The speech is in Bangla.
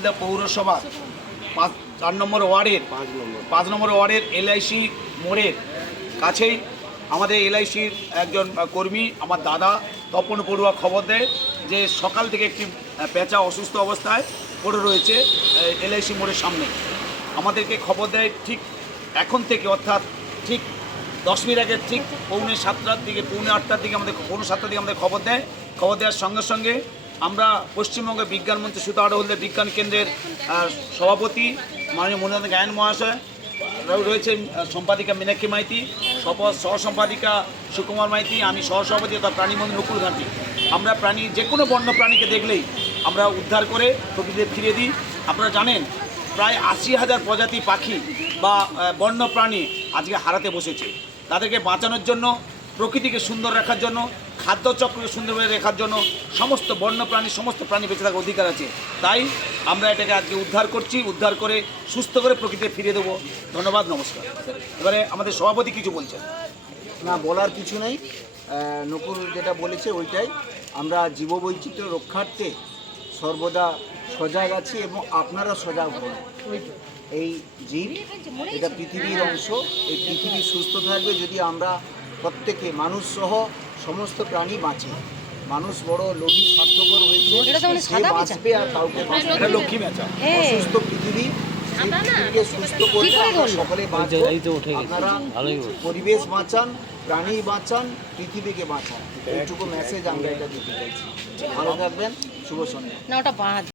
শিয়ালদা পৌরসভা 4 নম্বর ওয়ার্ডের 5 নম্বর ওয়ার্ডের এলআইসি মোড়ের কাছেই আমাদের এলআইসির একজন কর্মী আমার দাদা তপন পড়ুয়া খবর দেয় যে সকাল থেকে একটি পেঁচা অসুস্থ অবস্থায় পড়ে রয়েছে এলআইসি মোড়ের সামনে। আমাদেরকে খবর দেয় ঠিক এখন থেকে, অর্থাৎ ঠিক 10 মিনিট আগে, ঠিক পৌনে 7টার দিকে, পৌনে 8টার দিকে পৌনে 7টার দিকে আমাদের খবর দেয়। খবর দেওয়ার সঙ্গে সঙ্গে আমরা পশ্চিমবঙ্গ বিজ্ঞান মন্ত্রী সুতাহাট হলদিয়া বিজ্ঞান কেন্দ্রের সভাপতি মাননীয় মনিরঞ্জন গায়েন মহাশয় রয়েছে, সম্পাদিকা মীনাক্ষী মাইতি, সহসম্পাদিকা সুকুমার মাইতি, আমি সহসভাপতি তথা প্রাণীমন্ত্রী নকুল ঘাঁটি। আমরা যে কোনো বন্য প্রাণীকে দেখলেই আমরা উদ্ধার করে প্রকৃতিতে ফিরিয়ে দিই। আপনারা জানেন প্রায় 80,000 প্রজাতি পাখি বা বন্য প্রাণী আজকে হারাতে বসেছে। তাদেরকে বাঁচানোর জন্য, প্রকৃতিকে সুন্দর রাখার জন্য, খাদ্যচক্রকে সুন্দরভাবে রাখার জন্য সমস্ত বন্য প্রাণী বেঁচে থাকার অধিকার আছে। তাই আমরা এটাকে আজকে উদ্ধার করছি, উদ্ধার করে সুস্থ করে প্রকৃতিতে ফিরিয়ে দেবো। ধন্যবাদ, নমস্কার। এবারে আমাদের সভাপতি কিছু বলছেন। না, বলার কিছু নেই, নকুল যেটা বলেছে ওইটাই। আমরা জীববৈচিত্র্য রক্ষার্থে সর্বদা সজাগ আছি এবং আপনারা সজাগ হন। এই জীব, এটা পৃথিবীর অংশ। এই পৃথিবী সুস্থ থাকবে যদি আমরা প্রত্যেকে, মানুষ সহ সমস্ত প্রাণী বাঁচে। মানুষ বড় লোভী, স্বার্থপর হয়েছে, সে বাঁচবে আর কাউকে বাঁচবে না। লক্ষ্মী মেচা অসুস্থ পৃথিবী, সেই পৃথিবীকে সুস্থ করলে আমরা সকলে বাঁচবো। আপনারা পরিবেশ বাঁচান, প্রাণী বাঁচান, পৃথিবীকে বাঁচান, এইটুকু মেসেজ আমরা এটা দিতে চাইছি। ভালো থাকবেন, শুভ সন্ধ্যা।